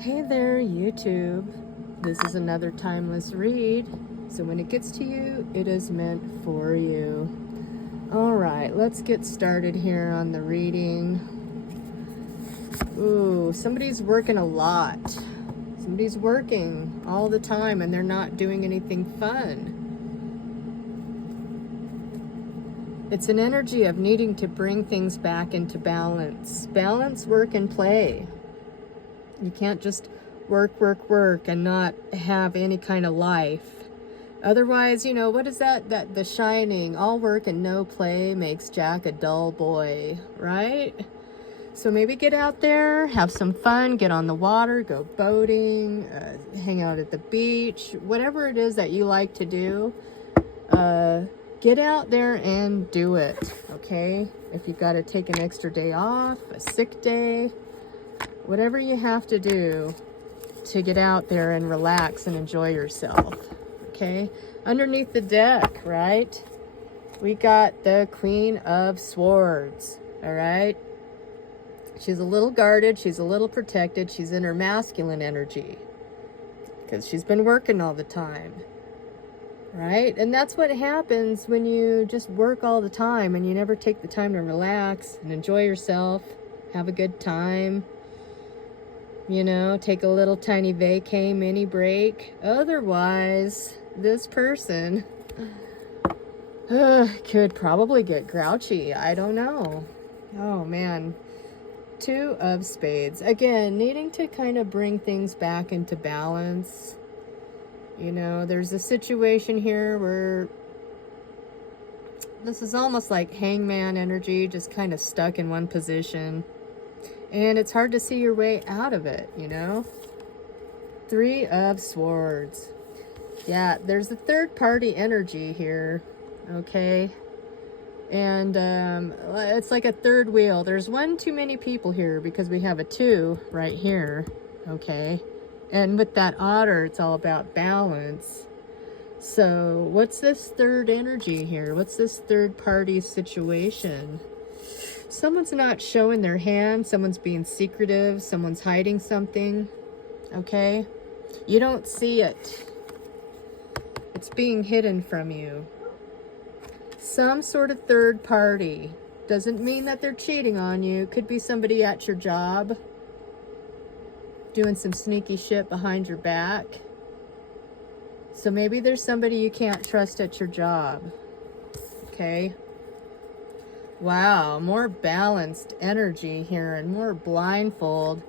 Hey there, YouTube. This is another timeless read. So when it gets to you, it is meant for you. All right, let's get started here on the reading. Ooh, somebody's working a lot. Somebody's working all the time and they're not doing anything fun. It's an energy of needing to bring things back into balance. Balance work and play. You can't just work and not have any kind of life. Otherwise, you know, what is that The Shining, all work and no play makes Jack a dull boy, right? So maybe get out there, have some fun, get on the water, go boating, hang out at the beach, whatever it is that you like to do. Get out there and do it, okay? If you've got to take an extra day off, a sick day, whatever you have to do to get out there and relax and enjoy yourself, okay? Underneath the deck, right, we got the Queen of Swords, all right? She's a little guarded, she's a little protected, she's in her masculine energy because she's been working all the time, right? And that's what happens when you just work all the time and you never take the time to relax and enjoy yourself, have a good time. You know, take a little tiny vacay mini break. Otherwise, this person could probably get grouchy. I don't know. Oh, man. Two of Spades. Again, needing to kind of bring things back into balance. You know, there's a situation here where this is almost like hangman energy, just kind of stuck in one position. And it's hard to see your way out of it, you know? Three of Swords. Yeah, there's a third party energy here, okay? And it's like a third wheel. There's one too many people here because we have a 2 right here, okay? And with that otter, it's all about balance. So what's this third energy here? What's this third party situation? Someone's not showing their hand, someone's being secretive, someone's hiding something, okay? You don't see it. It's being hidden from you. Some sort of third party. Doesn't mean that they're cheating on you. Could be somebody at your job doing some sneaky shit behind your back. So maybe there's somebody you can't trust at your job, okay? Wow, more balanced energy here and more blindfold.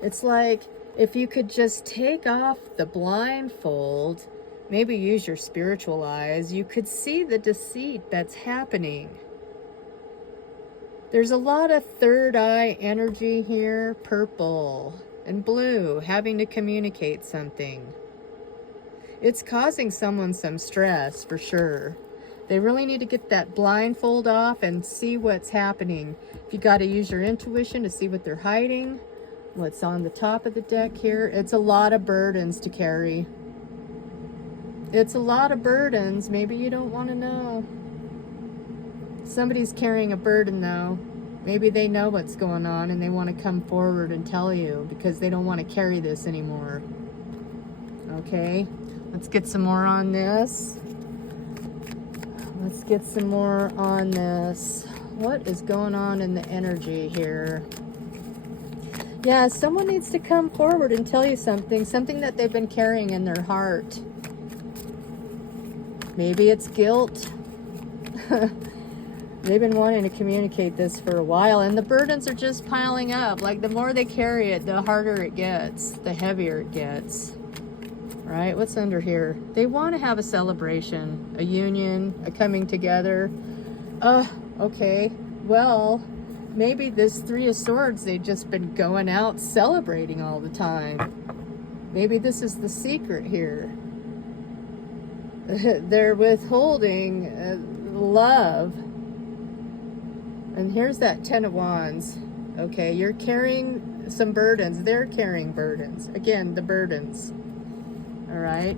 It's like if you could just take off the blindfold, maybe use your spiritual eyes, you could see the deceit that's happening. There's a lot of third eye energy here, purple and blue, having to communicate something. It's causing someone some stress for sure. They really need to get that blindfold off and see what's happening. If you got to use your intuition to see what they're hiding, what's on the top of the deck here. It's a lot of burdens to carry. It's a lot of burdens. Maybe you don't want to know. Somebody's carrying a burden though. Maybe they know what's going on and they want to come forward and tell you because they don't want to carry this anymore. Okay, let's get some more on this. Let's get some more on this. What is going on in the energy here? Yeah, someone needs to come forward and tell you something that they've been carrying in their heart. Maybe it's guilt. They've been wanting to communicate this for a while, and the burdens are just piling up. Like the more they carry it, the harder it gets, the heavier it gets. Right? What's under here? They want to have a celebration, a union, a coming together. Okay. Well, maybe this 3 of Swords, they've just been going out celebrating all the time. Maybe this is the secret here. They're withholding love. And here's that 10 of Wands. Okay, you're carrying some burdens. They're carrying burdens. Again, the burdens. All right,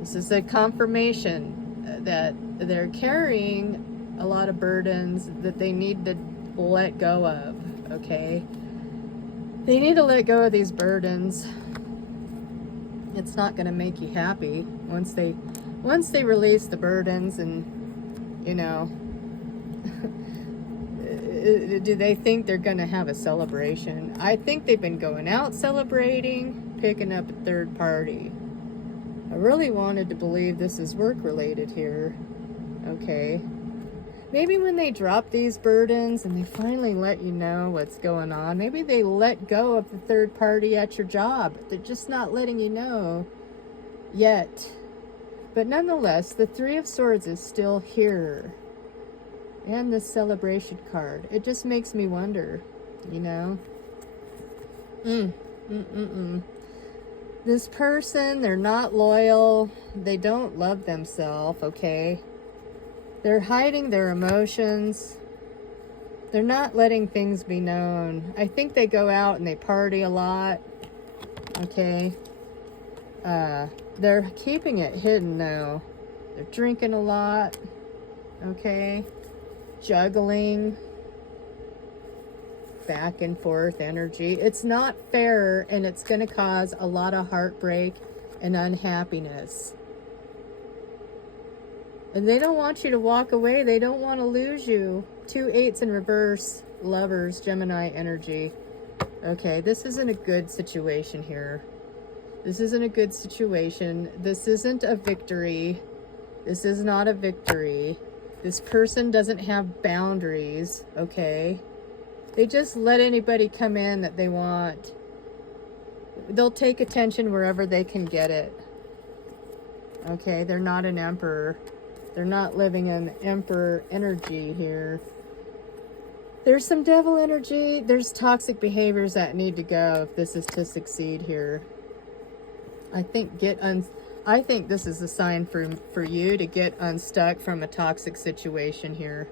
this is a confirmation that they're carrying a lot of burdens that they need to let go of, okay? They need to let go of these burdens. It's not going to make you happy once they release the burdens. And you know, do they think they're going to have a celebration? I think they've been going out celebrating, picking up a third party. I really wanted to believe this is work related here. Okay. Maybe when they drop these burdens and they finally let you know what's going on, maybe they let go of the third party at your job. They're just not letting you know yet. But nonetheless, the Three of Swords is still here. And this celebration card. It just makes me wonder, you know. This person, they're not loyal. They don't love themselves, okay? They're hiding their emotions. They're not letting things be known. I think they go out and they party a lot. Okay. They're keeping it hidden though. They're drinking a lot. Okay. Juggling. Back and forth energy. It's not fair, and it's going to cause a lot of heartbreak and unhappiness. And they don't want you to walk away. They don't want to lose you. 2 8s in reverse. Lovers, Gemini energy. Okay, this isn't a good situation here. This isn't a good situation. This isn't a victory. This is not a victory. This person doesn't have boundaries, okay? They just let anybody come in that they want. They'll take attention wherever they can get it. Okay, they're not an emperor. They're not living in emperor energy here. There's some devil energy. There's toxic behaviors that need to go if this is to succeed here. I think this is a sign for you to get unstuck from a toxic situation here.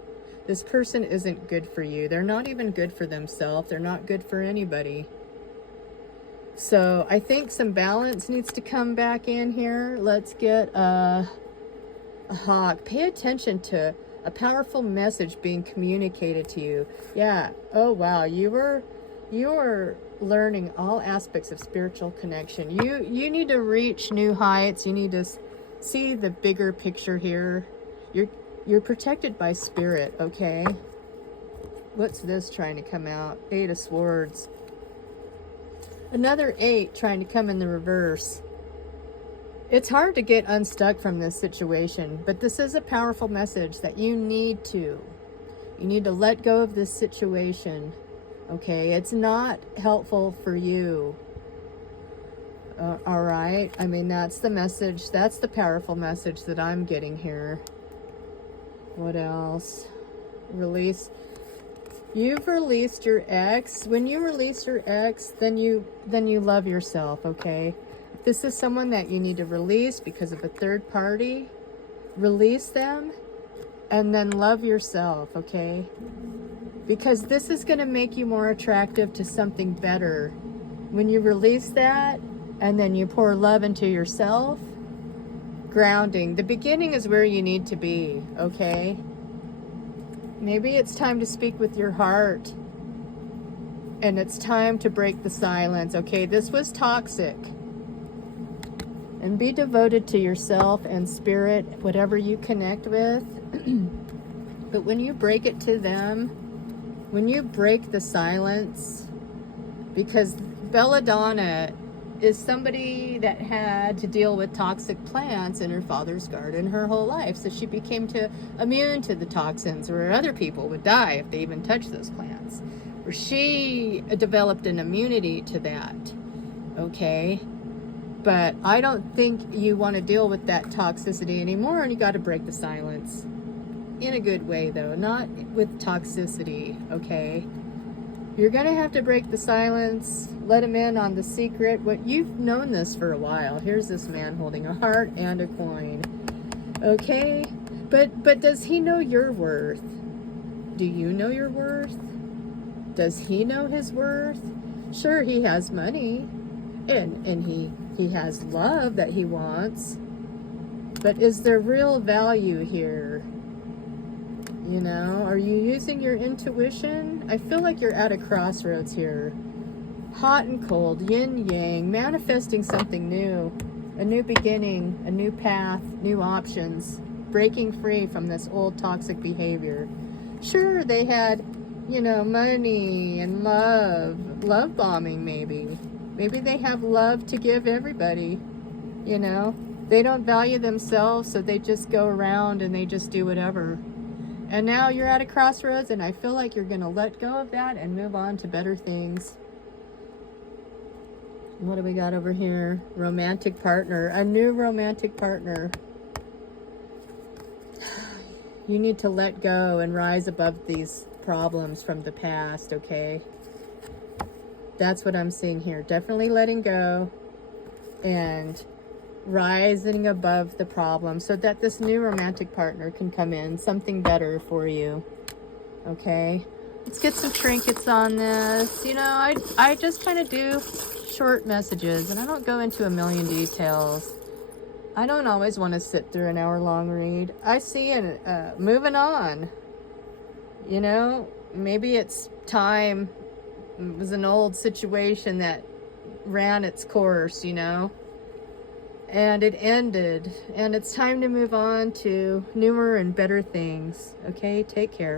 This person isn't good for you. They're not even good for themselves. They're not good for anybody. So I think some balance needs to come back in here. Let's get a hawk. Pay attention to a powerful message being communicated to you. Yeah. Oh wow. You are learning all aspects of spiritual connection. You need to reach new heights. You need to see the bigger picture here. You're protected by spirit, okay? What's this trying to come out? 8 of Swords. Another 8 trying to come in the reverse. It's hard to get unstuck from this situation, but this is a powerful message that you need to let go of this situation, okay? It's not helpful for you, all right? I mean, that's the message. That's the powerful message that I'm getting here. What else? Release. You've released your ex. When you release your ex, then you love yourself, okay? If this is someone that you need to release because of a third party, release them and then love yourself, okay? Because this is going to make you more attractive to something better. When you release that and then you pour love into yourself, grounding. The beginning is where you need to be, okay? Maybe it's time to speak with your heart. And it's time to break the silence, okay? This was toxic. And be devoted to yourself and spirit, whatever you connect with. But when you break it to them, when you break the silence, because Belladonna is somebody that had to deal with toxic plants in her father's garden her whole life. So she became immune to the toxins, where other people would die if they even touched those plants. Or she developed an immunity to that, okay? But I don't think you want to deal with that toxicity anymore, and you got to break the silence. In a good way, though, not with toxicity, okay? You're going to have to break the silence, let him in on the secret. You've known this for a while. Here's this man holding a heart and a coin. Okay? But does he know your worth? Do you know your worth? Does he know his worth? Sure, he has money. And he has love that he wants. But is there real value here? You know, are you using your intuition? I feel like you're at a crossroads here. Hot and cold, yin yang, manifesting something new, a new beginning, a new path, new options, breaking free from this old toxic behavior. Sure, they had, you know, money and love bombing maybe. Maybe they have love to give everybody, you know. They don't value themselves, so they just go around and they just do whatever. And now you're at a crossroads, and I feel like you're going to let go of that and move on to better things. What do we got over here? Romantic partner. A new romantic partner. You need to let go and rise above these problems from the past, okay? That's what I'm seeing here. Definitely letting go and rising above the problem so that this new romantic partner can come in, something better for you, okay? Let's get some trinkets on this. You know, I just kind of do short messages, and I don't go into a million details. I don't always want to sit through an hour-long read. I see it moving on. You know, maybe it's time. It was an old situation that ran its course, you know, and it ended, and it's time to move on to newer and better things. Okay, take care.